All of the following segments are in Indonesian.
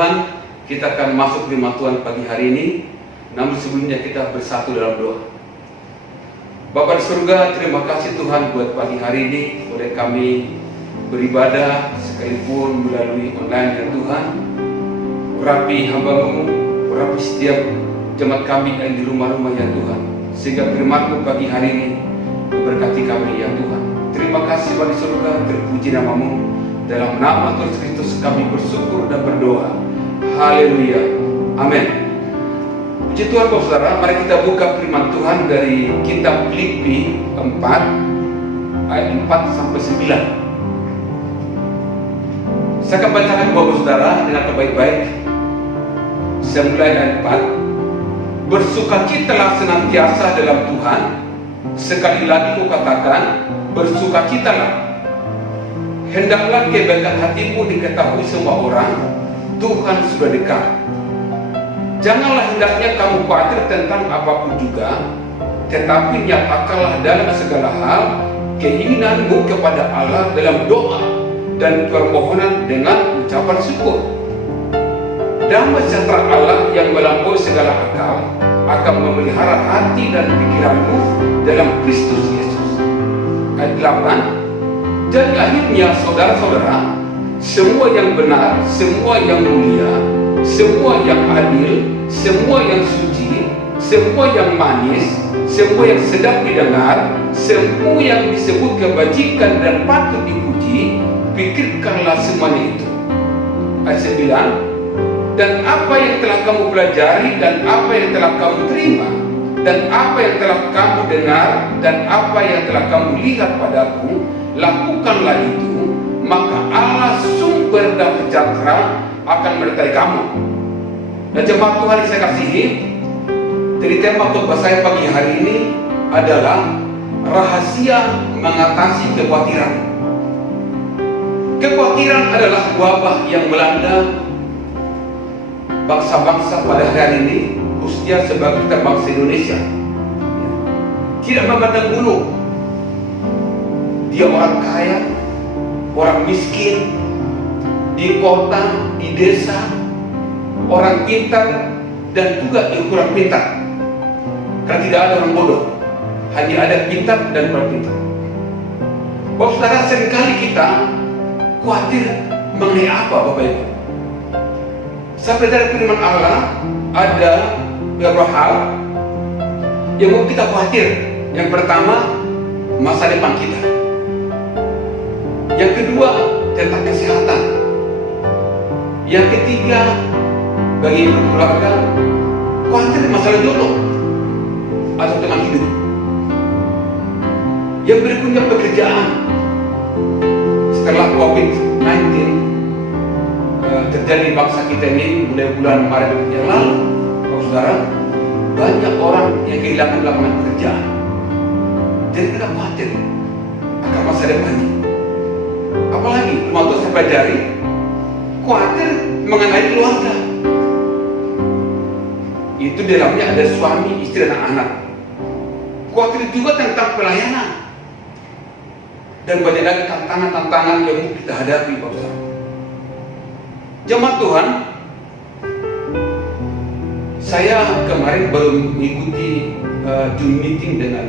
Tuhan, kita akan masuk firman Tuhan pagi hari ini. Namun sebelumnya kita bersatu dalam doa. Bapa di surga, terima kasih Tuhan buat pagi hari ini boleh kami beribadah sekalipun melalui online ya Tuhan. Urapi hamba-Mu, urapi setiap jemaat kami yang di rumah-rumah ya Tuhan, sehingga firman-Mu pagi hari ini memberkati kami ya Tuhan. Terima kasih Bapa di surga, terpuji nama-Mu. Dalam nama Tuhan Kristus kami bersyukur dan berdoa. Haleluya. Amin. Puji Tuhan Bapak Saudara, mari kita buka firman Tuhan dari kitab Filipi 4 ayat 4 sampai 9. Saya akan bacakan Bapak Saudara dengan baik-baik. Saya mulai ayat 4. Bersukacitalah senantiasa dalam Tuhan. Sekali lagi kukatakan, bersukacitalah. Hendaklah kebaikan hatimu diketahui semua orang. Tuhan sudah dekat. Janganlah hendaknya kamu khawatir tentang apapun juga, tetapi nyatakanlah dalam segala hal keinginanmu kepada Allah dalam doa dan permohonan dengan ucapan syukur. Damai sejahtera Allah yang melampaui segala akal akan memelihara hati dan pikiranmu dalam Kristus Yesus. Ayat 8. Jadi akhirnya saudara-saudara, semua yang benar, semua yang mulia, semua yang adil, semua yang suci, semua yang manis, semua yang sedap didengar, semua yang disebut kebajikan dan patut dipuji, pikirkanlah semuanya itu. Ayat 9. Dan apa yang telah kamu pelajari, dan apa yang telah kamu terima, dan apa yang telah kamu dengar, dan apa yang telah kamu lihat padaku, lakukanlah itu, maka Allah sumber dan sejahtera akan menyertai kamu. Dan jemaat Tuhan yang saya kasihi, dari tema khotbah saya pagi hari ini adalah rahasia mengatasi kekhawatiran. Kekhawatiran adalah wabah yang melanda bangsa-bangsa pada hari ini, khususnya sebagai kita bangsa Indonesia. Tidak memandang bulu, dia orang kaya, orang miskin, di kota, di desa, orang pintar, dan juga yang kurang pintar. Karena tidak ada orang bodoh, hanya ada pintar dan kurang pintar. Bapak Saudara, seringkali kita khawatir mengenai apa Bapak Ibu? Sampai dari firman Allah ada beberapa hal yang mau kita khawatir. Yang pertama, masa depan kita. Yang kedua, tentang kesehatan. Yang ketiga, bagi keluarga, khawatir masalah jodoh atau teman hidup. Yang berikutnya, pekerjaan. Setelah COVID-19 terjadi bangsa kita ini mulai bulan Maret yang lalu, saudara, banyak orang yang kehilangan lapangan pekerjaan. Jadi kita khawatir akan masa depannya. Apalagi waktu saya pelajari, khawatir mengenai keluarga. Itu di dalamnya ada suami, istri, dan anak. Khawatir juga tentang pelayanan. Dan banyak lagi tantangan-tantangan yang kita hadapi, Bapak. Jemaat Tuhan, saya kemarin baru mengikuti Zoom meeting dengan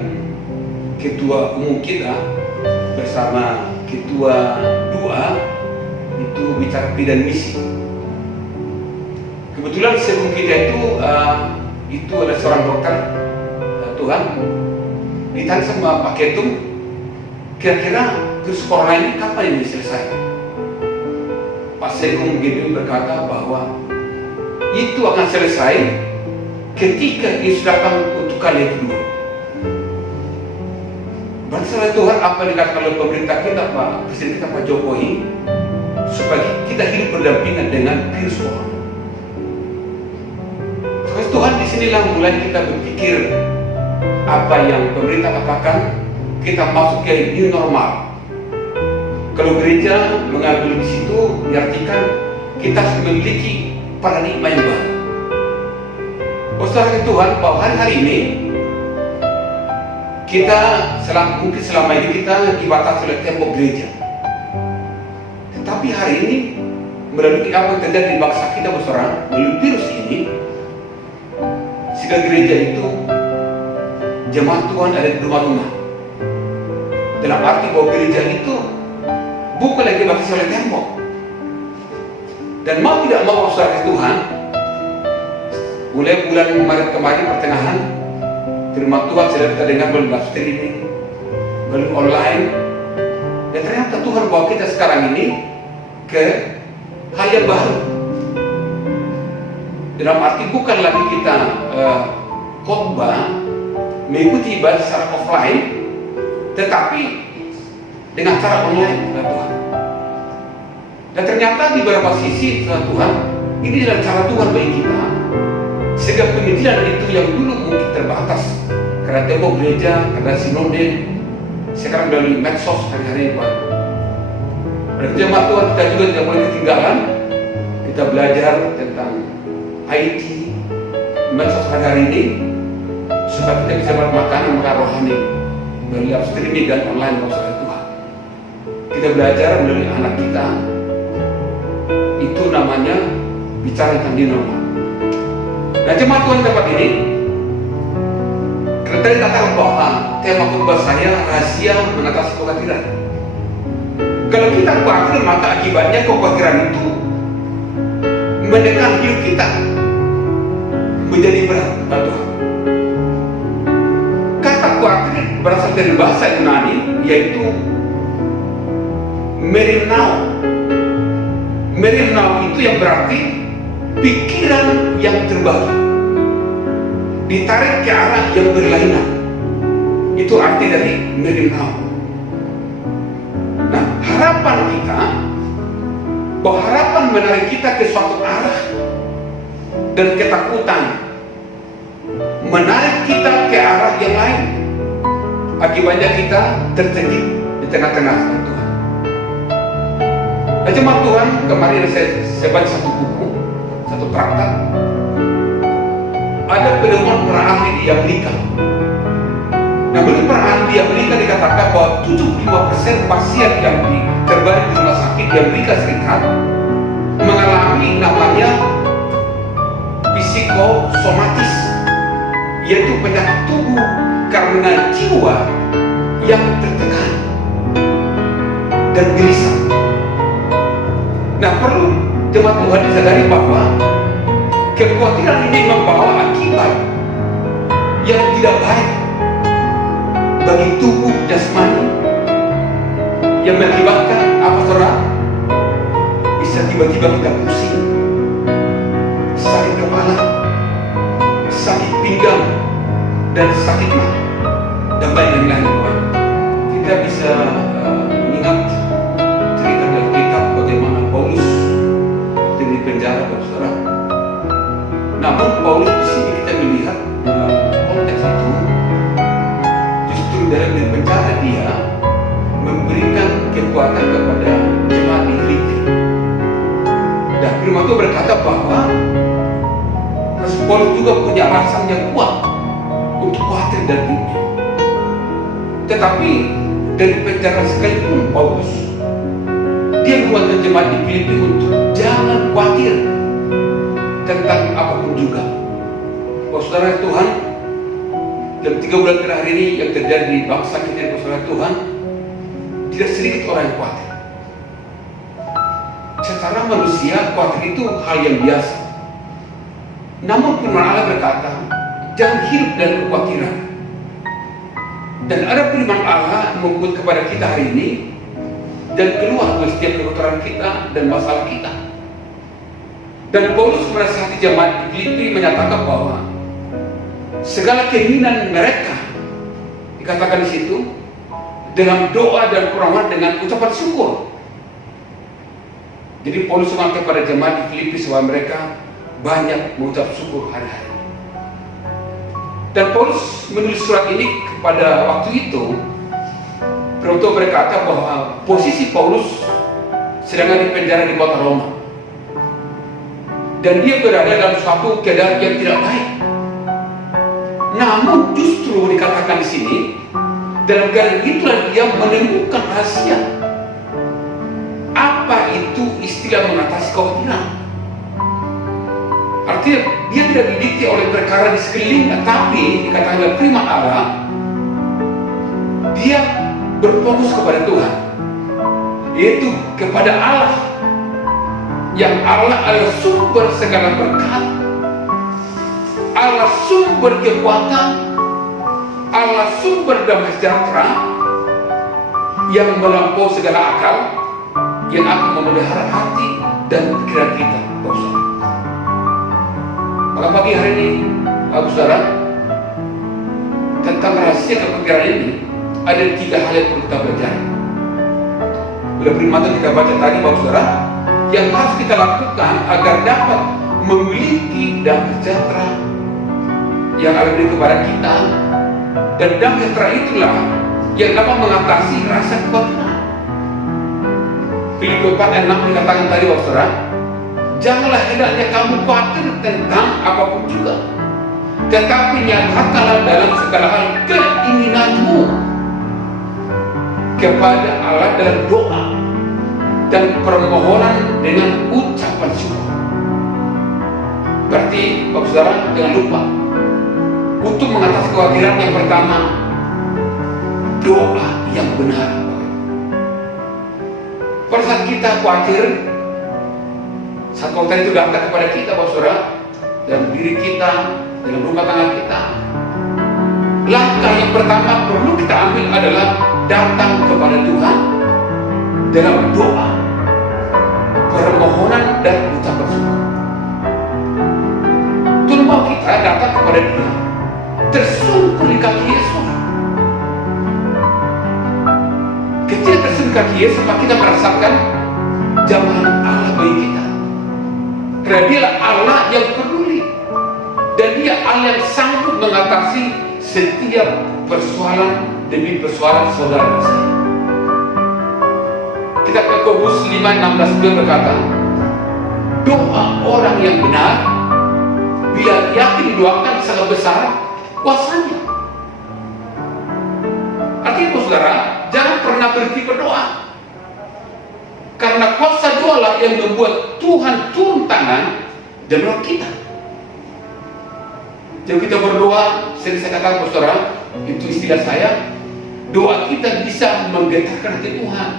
ketua umum kita bersama ketua doa, itu bicara visi dan misi. Kebetulan sebelum kita itu ada seorang dokter Tuhan ditanya sama Pak Ketum, kira-kira virus corona ini kapan ini selesai? Pak Sekung Gibin berkata bahwa itu akan selesai ketika diserahkan untuk kali kedua. Bangsa Tuhan, apa yang dikatakan oleh pemerintah kita, Pak Presiden kita Pak Jokowi, supaya kita hidup berdampingan dengan virus corona. Terus Tuhan, disinilah mulai kita berpikir apa yang pemerintah katakan, kita masuk ke new normal. Kalau gereja mengambil di situ, diartikan kita harus memiliki paradigma yang baru. Saudara Tuhan, bahwa hari-hari ini kita mungkin selama ini kita dibatasi oleh tembok gereja. Tetapi hari ini melalui apa yang terjadi di bangsa kita, saudara, melalui virus ini, sehingga gereja itu jemaat Tuhan ada di rumah-rumah. Dalam arti bahwa gereja itu bukan lagi dibatasi oleh tembok. Dan mau tidak mau, saudara Tuhan, mulai bulan Maret kemarin pertengahan, firman Tuhan sudah kita dengar melalui live streaming, melalui online, dan ternyata Tuhan bawa kita sekarang ini ke hal yang baru. Dalam arti bukan lagi kita khotbah mengikuti ibadah secara offline, tetapi dengan cara online, Tuhan. Dan ternyata di beberapa sisi, Tuhan, ini adalah cara Tuhan bagi kita, sehingga pemikiran itu yang dulu mungkin terbatas karena tembok gereja, karena sinode, sekarang melalui medsos hari-hari, Pak. Dan jemaat Tuhan kita juga tidak boleh ketinggalan. Kita belajar tentang IT, medsos hari-hari ini, supaya kita bisa bermakanan rohani melalui live streaming dan online, maksudnya Tuhan. Kita belajar melalui anak kita, itu namanya bicara tentang di normal. Nah, jemaat Tuhan tempat ini, karena tadi katakan bahwa tema khotbah saya rahasia mengatasi kekhawatiran. Kalau kita khawatir, maka akibatnya kekhawatiran itu menekan hidup kita menjadi berat, Tuhan. Kata khawatir berasal dari bahasa Yunani, yaitu merimnao. Merimnao itu yang berarti pikiran yang terbagi, ditarik ke arah yang berlainan. Itu arti dari merimnao. Nah, harapan kita, bahwa harapan menarik kita ke suatu arah, dan ketakutan menarik kita ke arah yang lain. Akibatnya kita terjepit di tengah-tengah Tuhan. Nah, jemaat Tuhan, kemarin saya baca satu buku, satu traktat. Ada penemuan para ahli di Amerika. Nah, menurut para ahli di Amerika dikatakan bahwa 75% pasien yang terbaring di rumah sakit di Amerika Serikat mengalami namanya psikosomatis, yaitu penyakit tubuh karena jiwa yang tertekan dan gelisah. Nah, perlu jemaat Tuhan disadari bahwa kekhawatiran ini membawa akibat yang tidak baik bagi tubuh jasmani, yang mengakibatkan apa, saudara? Bisa tiba-tiba kita pusing, sakit kepala, sakit pinggang, dan sakit mah, dan banyak yang lain. Kita bisa mengingat cerita dalam kitab bagaimana Paulus waktu di penjara, saudara. Namun Paulus di sini kita melihat dalam konteks itu, justru dalam penjara dia memberikan kekuatan kepada jemaat di Filipi. Dan firman Tuhan berkata bahwa Paulus juga punya alasan yang kuat untuk khawatir dan hidupnya. Tetapi dari penjara sekalipun Paulus, dia menguatkan jemaat di Filipi untuk jangan khawatir tentang apapun juga. Bahwa saudara Tuhan, dalam 3 bulan terakhir ini yang terjadi di bangsa kita, saudara Tuhan, tidak sedikit orang yang khawatir. Secara manusia, khawatir itu hal yang biasa. Namun firman Allah berkata, jangan hidup dalam kekhawatiran. Dan ada firman Allah membuat kepada kita hari ini, dan keluar dari setiap kekhawatiran kita dan masalah kita. Dan Paulus menasihati jemaat di Filipi menyatakan bahwa segala keinginan mereka, dikatakan di situ, dalam doa dan permohonan dengan ucapan syukur. Jadi Paulus mengatakan kepada jemaat di Filipi bahwa mereka banyak mengucap syukur hari-hari. Dan Paulus menulis surat ini kepada waktu itu, Tuhan berkata bahwa posisi Paulus sedang di penjara di kota Roma, dan dia berada dalam suatu keadaan yang tidak baik. Namun justru dikatakan di sini, dalam keadaan itulah dia menemukan rahasia. Apa itu istilah mengatasi kekhawatiran? Artinya dia tidak didikte oleh perkara di sekelilingnya, tapi dikatakan dalam firman Allah, dia berfokus kepada Tuhan, yaitu kepada Allah, yang Allah adalah sumber segala berkat, Allah sumber kekuatan, Allah sumber damai sejahtera yang melampaui segala akal, yang akan memelihara hati dan pikiran kita. Maka pagi hari ini, saudara, tentang rahasia kepikiran ini ada 3 hal yang perlu kita belajar. Bila firman kita baca tadi, saudara, yang harus kita lakukan agar dapat memiliki damai sejahtera yang Allah beri kepada kita, dan damai sejahtera itulah yang dapat mengatasi rasa kebatinan. Filipi 4 ayat 6 dikatakan tadi, saudara, janganlah hendaknya kamu khawatir tentang apapun juga, tetapi nyatakanlah dalam segala hal keinginanmu kepada Allah dalam doa dan permohonan dengan ucapan syukur. Berarti, saudara, jangan lupa untuk mengatasi kekhawatiran, yang pertama, doa yang benar. Pada saat kita khawatir, saat khawatir itu datang kepada kita, saudara, dalam diri kita, dalam rumah tangga kita, langkah yang pertama perlu kita ambil adalah datang kepada Tuhan dalam doa, permohonan dan ucapan syukur. Tuhan mau kita datang kepada Dia, tersungkur di kaki Yesus. Ketika tersungkur di kaki Yesus, maka kita merasakan jamahan Allah bagi kita. Karena Dialah Allah yang peduli, dan Dia Allah yang sanggup mengatasi setiap persoalan demi persoalan saudara saya. Kitab Yakobus 5:16 berkata, doa orang yang benar bila yakin didoakan sangat besar kuasanya. Artinya, saudara, jangan pernah berhenti berdoa, karena kuasa doa yang membuat Tuhan turun tangan dan menolong kita. Jadi kita berdoa, sering saya katakan, saudara, itu istilah saya, doa kita bisa menggetarkan hati Tuhan.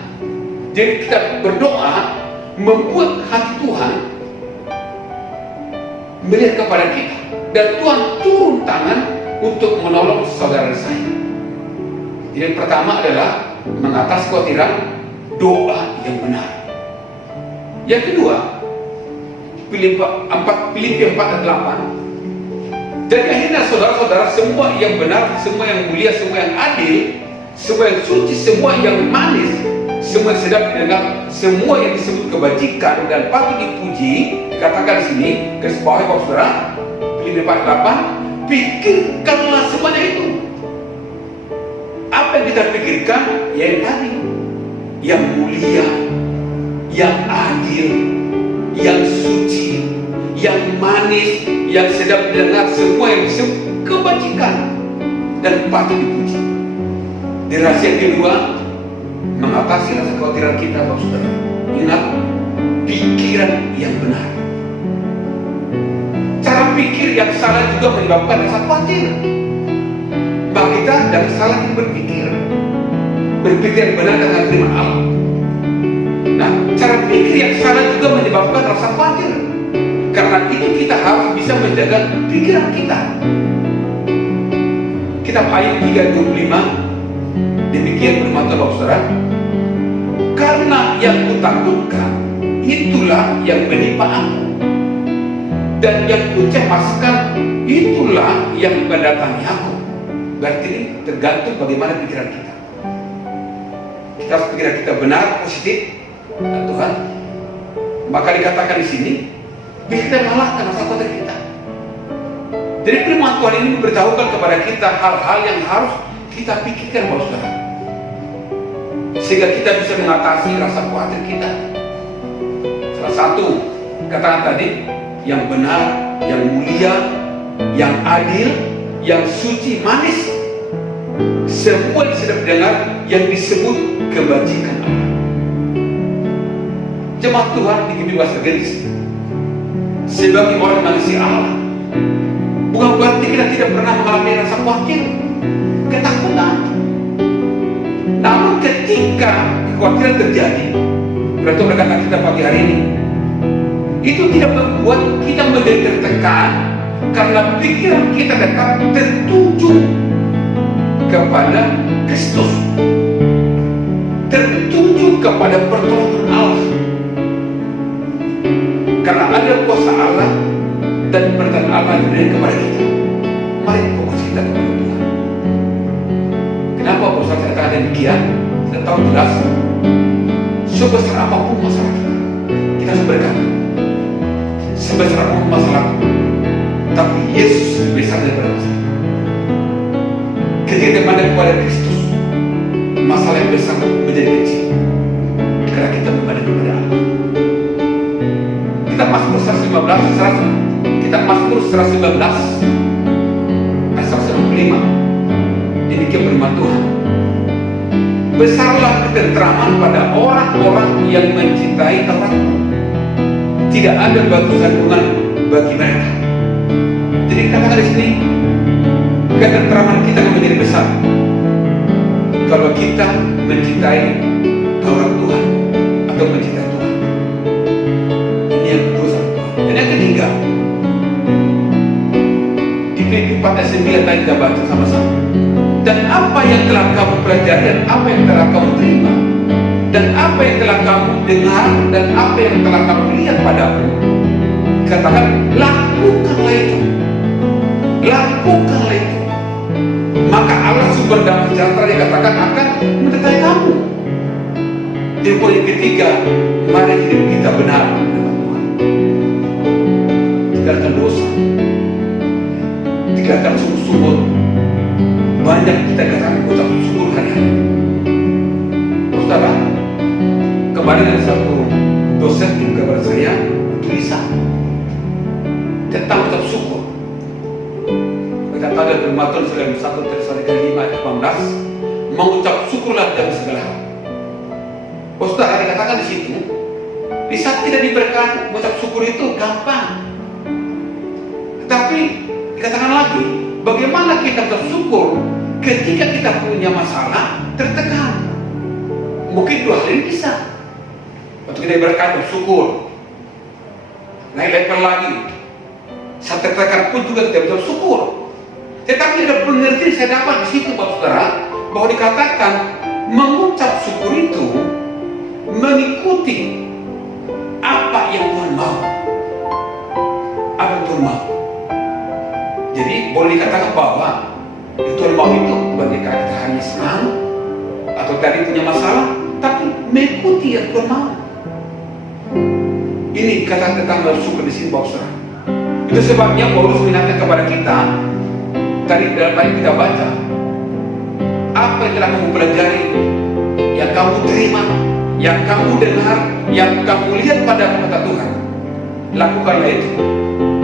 Jadi kita berdoa membuat hati Tuhan melihat kepada kita, dan Tuhan turun tangan untuk menolong saudara saya. Jadi yang pertama adalah mengatasi kekhawatiran, doa yang benar. Yang kedua, Filipi 4 ayat 8. Jadi akhirnya saudara-saudara, semua yang benar, semua yang mulia, semua yang adil, semua yang suci, semua yang manis, semua yang sedap didengar, semua yang disebut kebajikan dan patut dipuji, dikatakan di sini, garis bawah, saudara, Filipi 4 ayat 8, pikirkanlah semuanya itu. Apa yang kita pikirkan? Ya yang tadi, yang mulia, yang adil, yang suci, yang manis, yang sedap didengar, semua yang disebut kebajikan dan patut dipuji. Di rahasia kedua, mengatasi rasa kekhawatiran kita, saudara, ingat, pikiran yang benar. Cara pikir yang salah juga menyebabkan rasa khawatir. Maka kita dan salah berpikir yang benar dengan firman Allah. Nah, cara pikir yang salah juga menyebabkan rasa khawatir. Karena itu kita harus bisa menjaga pikiran kita. Kitab Ayub 3:25, demikian firman Tuhan, saudara, karena yang kutakutkan itulah yang menimpa aku, dan yang kucemaskan itulah yang mendatangi aku. Berarti ini tergantung bagaimana pikiran kita. Kita harus pikiran kita benar, positif, dan Tuhan. Maka dikatakan di sini, bisa kita kalahkan rasa khawatir kita. Jadi firman Tuhan ini memberitahukan kepada kita hal-hal yang harus kita pikirkan, saudara, sehingga kita bisa mengatasi rasa khawatir kita. Salah satu, katakan tadi, yang benar, yang mulia, yang adil, yang suci, manis, semua yang sedang didengar, yang disebut kebajikan Allah. Jemaat Tuhan di Kidul Bahasa Gelis, sebagai orang manusia Allah. Bukan berarti kita tidak pernah mengalami rasa khawatir, ketakutan. Namun ketika kekhawatiran terjadi, berarti kata kita pagi hari ini, itu tidak membuat kita menjadi tertekan, karena pikiran kita tetap tertuju kepada Kristus, tertuju kepada pertolongan Allah. Karena ada kuasa Allah dan pertolongan Allah yang diberikan kepada kita. Mari fokus kita kepada Tuhan. Kenapa Paulus katakan demikian? Kita tahu jelas, sebesar apapun masalah kita harus berkata, sebesar apapun masalah, tapi Yesus lebih besar daripada masalah. Ketika kita memandang kepada Kristus, masalah yang besar menjadi kecil, karena kita memandang kepada Allah. Kita Mazmur 115, kita Mazmur 119 ayat 105. Demikian firman Tuhan. Besarlah ketenteraman pada orang-orang yang mencintai Tuhanmu. Tidak ada batu sandungan bagi mereka. Jadi katakan di sini, ketenteraman kita akan menjadi besar kalau kita mencintai orang Tuhan atau mencintai Tuhan. Ini yang kedua sama Tuhan. Dan yang ketiga, di Filipi 4 ayat 9 tadi kita baca sama-sama. Dan apa yang telah kamu pelajari, dan apa yang telah kamu terima, dan apa yang telah kamu dengar, dan apa yang telah kamu lihat padaku, katakan, lakukanlah itu. Lakukanlah itu. Maka Allah sumber damai sejahtera dikatakan akan menyertai kamu. Di poin ketiga, mari hidup kita benar dengan Tuhan. Tinggalkan dosa, tinggalkan sungguh-sungguh. Banyak kita katakan ucap syukur hari-hari. Saudara, kemarin ada satu dosen yang kepada saya tulisan tentang ucap syukur. Kita tahu dari firman Tuhan Selem 1 Tesalonika 5 ayat 18, mengucap syukurlah dalam segala hal. Saudara, dikatakan di situ, di saat kita diberikan mengucap syukur itu gampang. Tetapi dikatakan lagi, bagaimana kita bersyukur ketika kita punya masalah, tertekan? Mungkin dua hal ini bisa. Waktu kita diberikan bersyukur, naik level lagi, saat tertekan pun juga kita bersyukur. Tetapi ada pengertian saya dapat di situ, Bapak Saudara, bahwa dikatakan mengucap syukur itu mengikuti apa yang Tuhan mau. Apa yang Tuhan mau. Jadi boleh dikatakan bahwa yang Tuhan mau itu bukan kita hanya senang atau tadi punya masalah, tapi mengikuti yang Tuhan mau. Ini dikatakan tentang bersyukur di sini, Bapak Saudara. Itu sebabnya Paulus mengingatkan kepada kita tadi dalam ayat kita baca, apa yang telah kamu pelajari, yang kamu terima, yang kamu dengar, yang kamu lihat pada kata Tuhan, lakukanlah itu.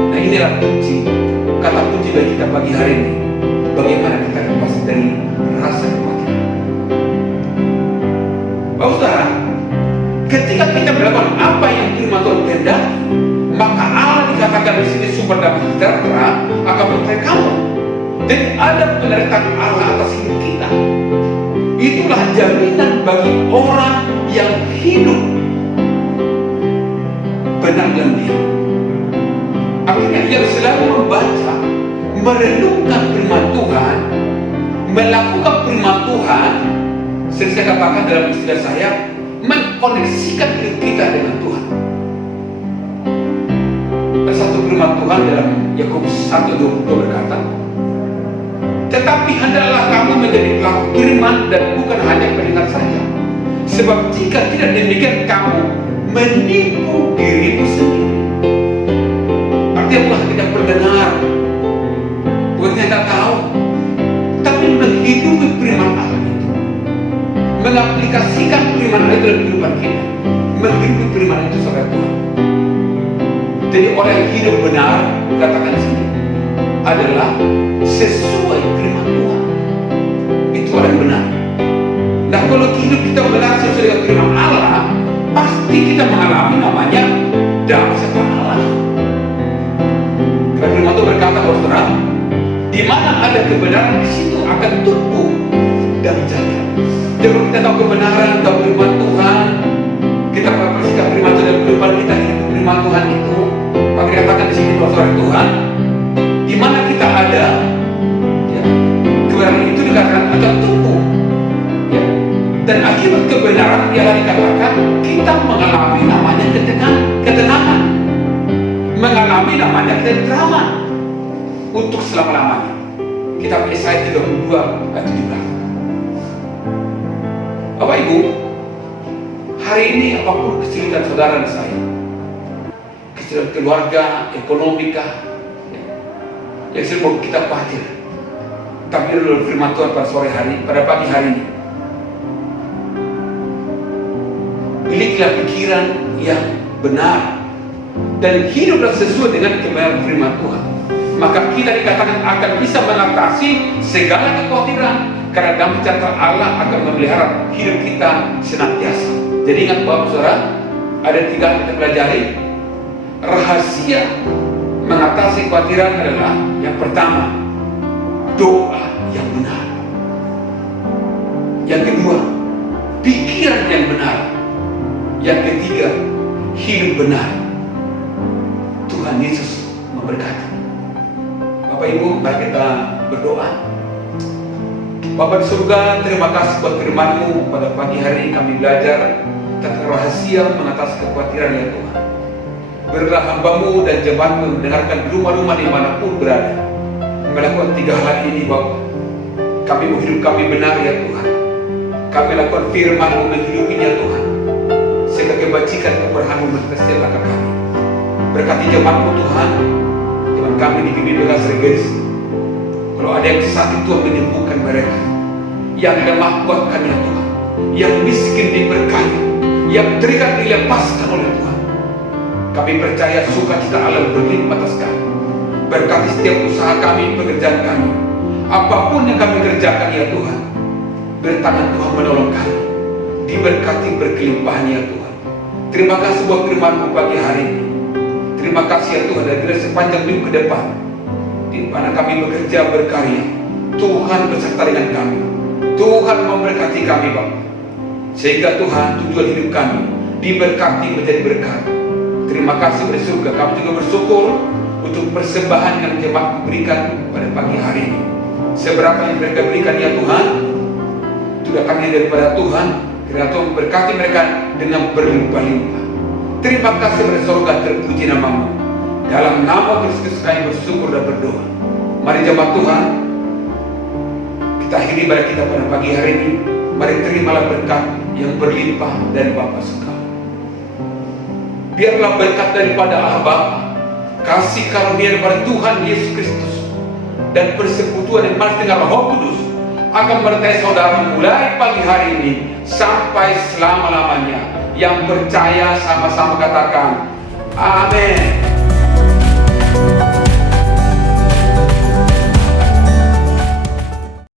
Nah, inilah kunci, kata kunci bagi kita pagi hari ini. Bagaimana kita lepas dari rasa kematian. Bapak Saudara, ketika kita melakukan apa yang firman Tuhan kehendaki, maka Allah dikatakan di sini sumber damai sejahtera akan menyertai kamu. Dan ada penyertaan Allah atas hidup kita. Itulah jaminan bagi orang yang hidup benar dalam Dia. Artinya yang selalu membaca, merenungkan firman Tuhan, melakukan firman Tuhan, saya katakan dalam istilah saya, mengkoneksikan hidup kita dengan Tuhan. Ada satu firman Tuhan dalam Yakobus 1:22 berkata, tetapi hendaklah kamu menjadi pelaku firman dan bukan hanya pendengar saja. Sebab jika tidak demikian, kamu menipu dirimu sendiri. Artinya bukan tidak pendengar, bukan tidak tahu, tapi menghidupi firman Allah itu, mengaplikasikan firman Allah itu dalam kehidupan kita, menghidupi firman itu sebagai Tuhan. Jadi orang yang hidup benar, katakan di sini, adalah sesuai firman Tuhan. Itu orang yang benar. Nah, kalau hidup kita benar sesuai dengan firman Allah, pasti kita mengalami namanya damai sejahtera Allah. itu berkata, saudara, di mana ada kebenaran, di situ akan tumbuh dan menjaga. Jadi kalau kita tahu kebenaran, tahu firman Tuhan, kita bersikap firman Tuhan dalam kehidupan kita, hidup firman Tuhan itu, maka dikatakan di sini suara Tuhan, di mana kita ada, ya, kebenaran itu dikatakan akan tumbuh, ya. Dan akibat kebenaran ialah dikatakan kita mengalami namanya ketenangan, mengalami namanya ketenteraman untuk selama-lamanya. Kitab Yesaya 32 ayat 17. Bapak Ibu, hari ini apapun kesulitan saudara dan saya, kesulitan keluarga, ekonomi kah, yang sering membuat kita khawatir, tapi dalam firman Tuhan pada sore hari, pada pagi hari ini, milikilah pikiran yang benar dan hiduplah sesuai dengan kebenaran firman Tuhan. Maka kita dikatakan akan bisa mengatasi segala kekhawatiran, karena dalam catatan Allah akan memelihara hidup kita senantiasa. Jadi ingat Bapak Saudara, ada 3 yang kita pelajari. Rahasia mengatasi kekhawatiran adalah yang pertama, doa yang benar. Yang kedua, pikiran yang benar. Yang ketiga, hidup benar. Tuhan Yesus memberkati. Bapak Ibu, mari kita berdoa. Bapa di surga, terima kasih buat firman-Mu. Pada pagi hari ini kami belajar tentang rahasia mengatasi kekhawatiran ya Tuhan. Berilah hamba-Mu dan jemaat-Mu mendengarkan di rumah-rumah dimanapun berada, melakukan 3 hal ini Bapa. Kami mau hidup kami benar ya Tuhan. Kami lakukan firman-Mu menghidupinya Tuhan, sehingga kebajikan kemurahan-Mu melintas setiap langkah kami. Berkati jemaat-Mu Tuhan, jemaat kami di Gedung Belas Regensi. Kalau ada yang sakit Tuhan menyembuhkan mereka, yang lemah kuatkan ya Tuhan, yang miskin diberkati, yang terikat dilepaskan oleh Tuhan. Kami percaya sukacita Allah berlimpah atas kami. Berkati setiap usaha kami, pekerjaan kami, apapun yang kami kerjakan ya Tuhan, bertangan Tuhan menolong kami, diberkati berkelimpahan ya Tuhan. Terima kasih buat firman-Mu pagi hari ini. Terima kasih ya Tuhan, dan sepanjang minggu ke depan, di mana kami bekerja berkarya, Tuhan beserta dengan kami. Tuhan memberkati kami Bapak, sehingga Tuhan tujuan hidup kami diberkati menjadi berkat. Terima kasih bersyukur. Kami juga bersyukur untuk persembahan yang jemaat berikan pada pagi hari ini. Seberapa yang mereka berikan ya Tuhan, itu datangnya daripada Tuhan. Kiranya Tuhan berkati mereka dengan berlimpah-limpah. Terima kasih bersyukur, terpuji nama-Mu. Dalam nama Kristus kami bersyukur dan berdoa. Mari jemaat Tuhan, kita akhiri ibadah kita pada pagi hari ini. Mari terimalah berkat yang berlimpah dari Bapa surga. Biarlah berkat daripada Allah Bapa, kasih karunia daripada Tuhan Yesus Kristus, dan persekutuan yang manis dengan Roh Kudus akan menyertai saudara mulai pagi hari ini sampai selama-lamanya. Yang percaya sama-sama katakan amin.